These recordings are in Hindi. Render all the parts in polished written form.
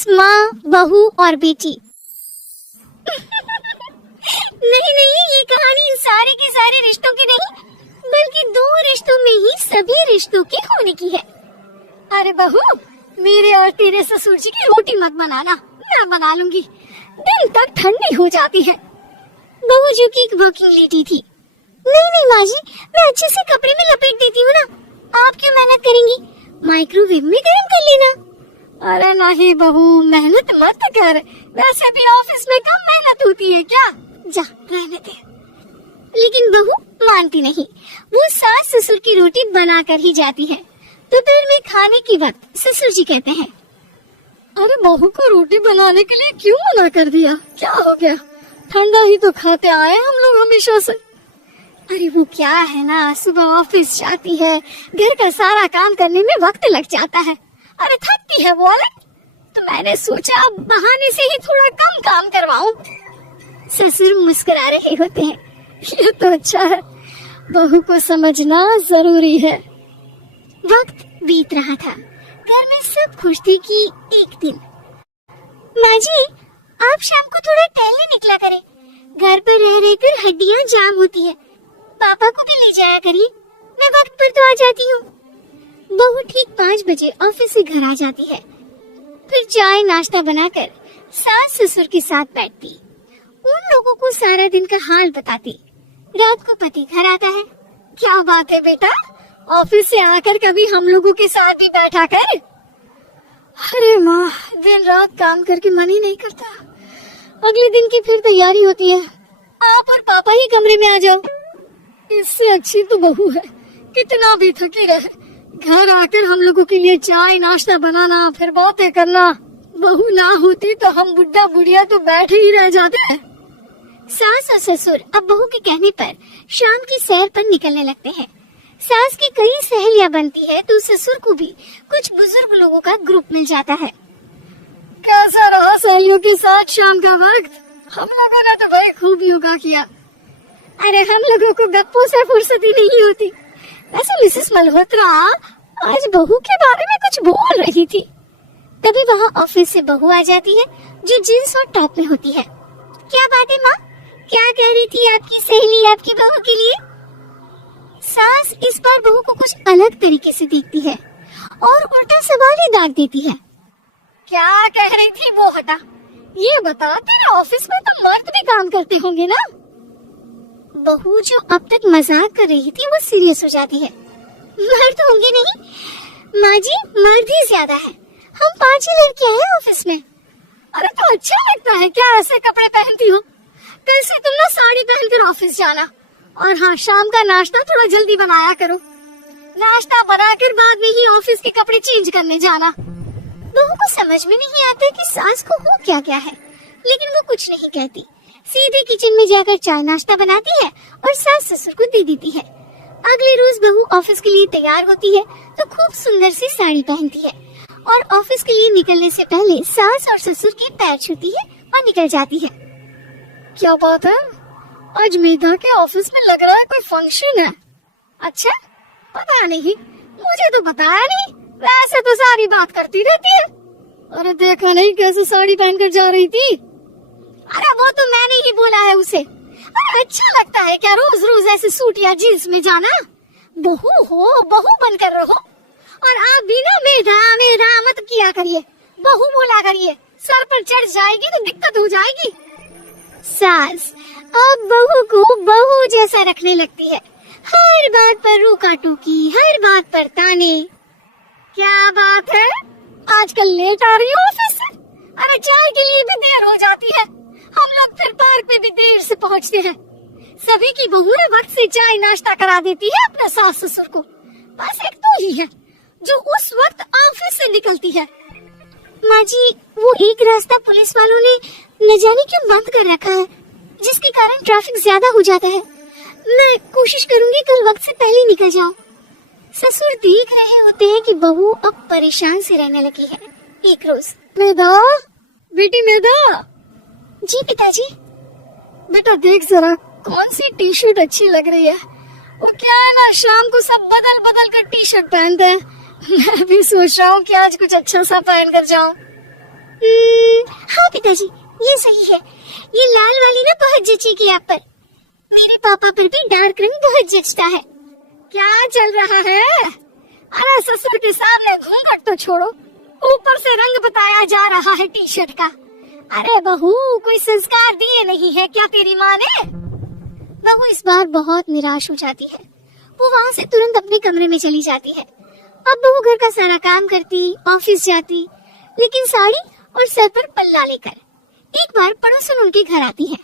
सास, माँ, बहू और बेटी। नहीं नहीं, ये कहानी इन सारे के सारे रिश्तों की नहीं, बल्कि दो रिश्तोों में ही सभी रिश्तों के होने की है। अरे बहू, मेरे और तेरे ससुर जी की रोटी मत बनाना, मैं बना लूंगी, दिन तक ठंडी हो जाती है। बहू जो की एक वर्किंग लेडी थी। नहीं नहीं माँ जी, मैं अच्छे से कपड़े में लपेट देती हूँ ना, आप क्यों मेहनत करेंगी, माइक्रोवेव में गर्म कर लेना। अरे नहीं बहू, मेहनत मत कर, वैसे भी ऑफिस में कम मेहनत होती है क्या, जा रहने दे। लेकिन बहू मानती नहीं, वो सास ससुर की रोटी बना कर ही जाती है। दोपहर में खाने के वक्त ससुर जी कहते हैं, अरे बहू को रोटी बनाने के लिए क्यों मना कर दिया, क्या हो गया, ठंडा ही तो खाते आए हम लोग हमेशा से। अरे वो क्या है ना, सुबह ऑफिस जाती है, घर का सारा काम करने में वक्त लग जाता है, अरे थकती है वो अलग, तो मैंने सोचा अब बहाने से ही थोड़ा कम काम करवाऊं। ससुर मुस्कुरा रहे होते हैं, ये तो अच्छा है, बहू को समझना जरूरी है। वक्त बीत रहा था, घर में सब खुश थे कि एक दिन, माँ जी आप शाम को थोड़ा टहलने निकला करें, घर पर रह रहकर हड्डियाँ जाम होती है, पापा को भी ले जाया करिए, मैं वक्त पर तो आ जाती हूँ। बहू ठीक 5 बजे ऑफिस से घर आ जाती है, फिर चाय नाश्ता बनाकर सास ससुर के साथ बैठती, उन लोगों को सारा दिन का हाल बताती। रात को पति घर आता है, क्या बात है बेटा, ऑफिस से आकर कभी हम लोगों के साथ भी बैठा कर। अरे माँ, दिन रात काम करके मन ही नहीं करता, अगले दिन की फिर तैयारी होती है, आप और पापा ही कमरे में आ जाओ। इससे अच्छी तो बहू है, कितना भी थकी रहे, घर आकर हम लोगों के लिए चाय नाश्ता बनाना, फिर बातें करना। बहू ना होती तो हम बुढ़ा बुढ़िया तो बैठे ही रह जाते हैं। सास और ससुर अब बहू के कहने पर शाम की सैर पर निकलने लगते हैं। सास की कई सहेलियां बनती है तो ससुर को भी कुछ बुजुर्ग लोगों का ग्रुप मिल जाता है। कैसा रहा सहेलियों के साथ शाम का वक्त, हम लोगों ने तो भाई खूब योगा किया। अरे हम लोगों को गप्पों से फुर्सत ही नहीं होती। वैसे मिसेस मल्होत्रा आज बहू के बारे में कुछ बोल रही थी, तभी वहाँ ऑफिस से बहू आ जाती है जो जींस और टॉप में होती है। क्या बात है माँ, क्या कह रही थी आपकी सहेली आपकी बहू के लिए। सास इस बार बहू को कुछ अलग तरीके से देखती है और उल्टा सवाल ही दाग देती है। क्या कह रही थी वो हटा, ये बता तेरे ऑफिस में तो मर्द भी काम करते होंगे ना। बहू जो अब तक मजाक कर रही थी वो सीरियस हो जाती है। मर्द होंगे नहीं माँ जी, मर्द ही ज्यादा है, हम 5 ही लड़कियां हैं ऑफिस में। अरे तो अच्छा लगता है क्या ऐसे कपड़े पहनती हो, कल से तुम ना साड़ी पहनकर ऑफिस जाना, और हाँ शाम का नाश्ता थोड़ा जल्दी बनाया करो, नाश्ता बनाकर बाद में ही ऑफिस के कपड़े चेंज करने जाना। बहू को समझ में नहीं आता कि सास को हो क्या क्या है, लेकिन वो कुछ नहीं कहती, सीधे किचन में जाकर चाय नाश्ता बनाती है और सास ससुर को दे देती है। अगले रोज बहू ऑफिस के लिए तैयार होती है तो खूब सुंदर सी साड़ी पहनती है और ऑफिस के लिए निकलने से पहले सास और ससुर के पैर छूती है और निकल जाती है। क्या बात है, आज मेधा के ऑफिस में लग रहा है कोई फंक्शन है। अच्छा, पता नहीं, मुझे तो बताया नहीं, वैसे तो सारी बात करती रहती है। अरे देखा नहीं कैसे साड़ी पहनकर जा रही थी। अरे वो तो मैंने ही बोला है उसे। अरे अच्छा लगता है क्या रोज रोज ऐसे सूट या जींस में जाना। बहू हो, बहू बनकर रहो, और आप भी ना मेधा मेधा मत किया करिए, बहू बोला करिए, सर पर चढ़ जाएगी तो दिक्कत हो जाएगी। सास अब बहू को बहू जैसा रखने लगती है, हर बात पर रोका टोकी, हर बात पर ताने। क्या बात है, आजकल लेट आ रही हो ऑफिस से। अरे चाय के लिए भी देर हो जाती है, हम लोग फिर पार्क में भी देर से पहुंचते हैं। सभी की बहू ने वक्त से चाय नाश्ता करा देती है अपने सास ससुर को, बस एक तो ही है जो उस वक्त ऑफिस से निकलती है। माँ जी, वो एक रास्ता पुलिस वालों ने न जाने क्यों बंद कर रखा है, जिसके कारण ट्रैफिक ज्यादा हो जाता है। मैं कोशिश करूंगी कल वक्त से पहले निकल जाऊं। ससुर देख रहे होते हैं कि बहू अब परेशान से रहने लगी है। एक रोज, मेधा, बेटी मेधा। जी पिताजी। बेटा देख जरा कौन सी टी शर्ट अच्छी लग रही है। वो क्या है ना, शाम को सब बदल बदल कर टी शर्ट पहनते हैं, मैं भी सोच रहा हूँ कि आज कुछ अच्छा सा पहन कर जाऊँ। हाँ पिताजी, ये सही है। ये लाल वाली ना बहुत जचेगी आप पर। मेरे पापा पर भी डार्क रंग बहुत जचता है। क्या चल रहा है? अरे ससुर के सामने घूंघट तो छोड़ो, ऊपर से रंग बताया जा रहा है टी शर्ट का। अरे बहू, कोई संस्कार दिए नहीं है क्या तेरी माँ ने? बहू इस बार बहुत निराश हो जाती है। वो वहाँ से तुरंत अपने कमरे में चली जाती है। अब बहू घर का सारा काम करती, ऑफिस जाती, लेकिन साड़ी और सर पर पल्ला लेकर। एक बार पड़ोसन उनके घर आती है।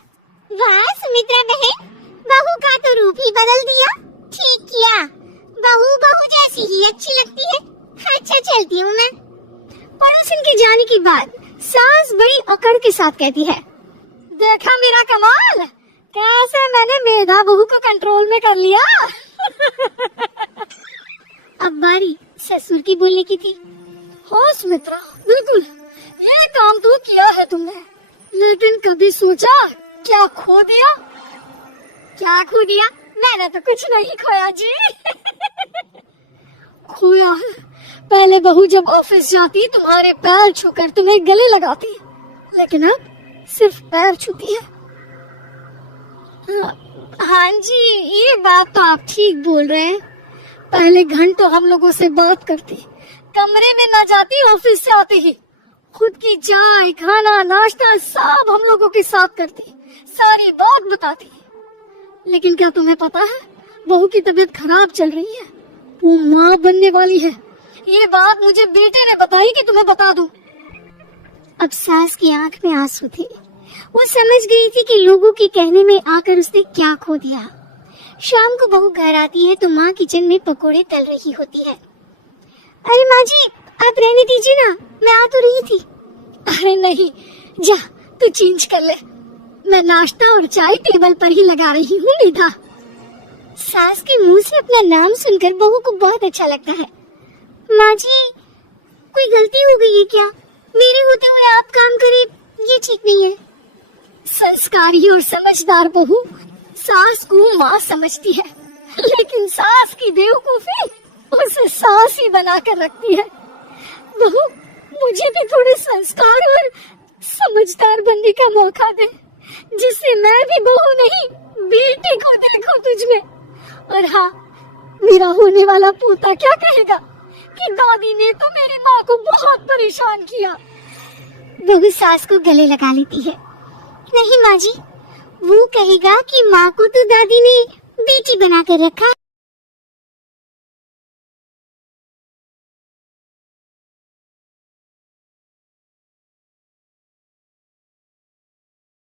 वाह सुमित्रा बहन, बहू का तो रूप ही बदल दिया। ठीक किया, बहू बहू जैसी ही अच्छी लगती है। अच्छा चलती हूँ मैं। पड़ोसन के जाने के बाद सास बड़ी अकड़ के साथ कहती है, देखा मेरा कमाल, कैसे मैंने मेधा बहू को कंट्रोल में कर लिया। अब बारी ससुर की बोलने की थी। हाँ सुमित्रा, बिल्कुल ये काम तो किया है तुमने, लेकिन कभी सोचा क्या खो दिया? क्या खो दिया? मैंने तो कुछ नहीं खोया जी। खोया है, पहले बहू जब ऑफिस जाती तुम्हारे पैर छूकर तुम्हें गले लगाती, लेकिन अब सिर्फ पैर छूती है। हाँ जी, ये बात तो आप ठीक बोल रहे हैं। पहले घंटों हम लोगों से बात करती, कमरे में न जाती, ऑफिस से आते ही खुद की चाय, खाना, नाश्ता सब हम लोगों के साथ करती, सारी बात बताती। लेकिन क्या तुम्हें पता है, बहू की तबीयत खराब चल रही है, वो माँ बनने वाली है। ये बात मुझे बेटे ने बताई कि तुम्हें बता दूं। अब सास की आंख में आंसू थे। वो समझ गई थी कि लोगों के कहने में आकर उसने क्या खो दिया। शाम को बहू घर आती है तो माँ किचन में पकोड़े तल रही होती है। अरे माँ जी, आप रहने दीजिए ना, मैं आ तो रही थी। अरे नहीं, जा तू चेंज कर ले, मैं नाश्ता और चाय टेबल पर ही लगा रही हूँ निधा। सास के मुंह से अपना नाम सुनकर बहू को बहुत अच्छा लगता है। माँ जी, कोई गलती हो गई है क्या? मेरे होते हुए आप काम करें, ये ठीक नहीं है। संस्कारी और समझदार बहू सास को माँ समझती है, लेकिन सास की बेवकूफी उसे सास ही बनाकर रखती है। बहू, मुझे भी थोड़े संस्कार और समझदार बनने का मौका दे, जिससे मैं भी बहू नहीं बेटे को देखूं तुझमें। और हाँ, मेरा होने वाला पोता क्या कहेगा कि दादी ने तो मेरी माँ को बहुत परेशान किया। बहू सास को गले लगा लेती है। नहीं माँ जी, वो कहेगा कि माँ को तो दादी ने बेटी बना कर रखा।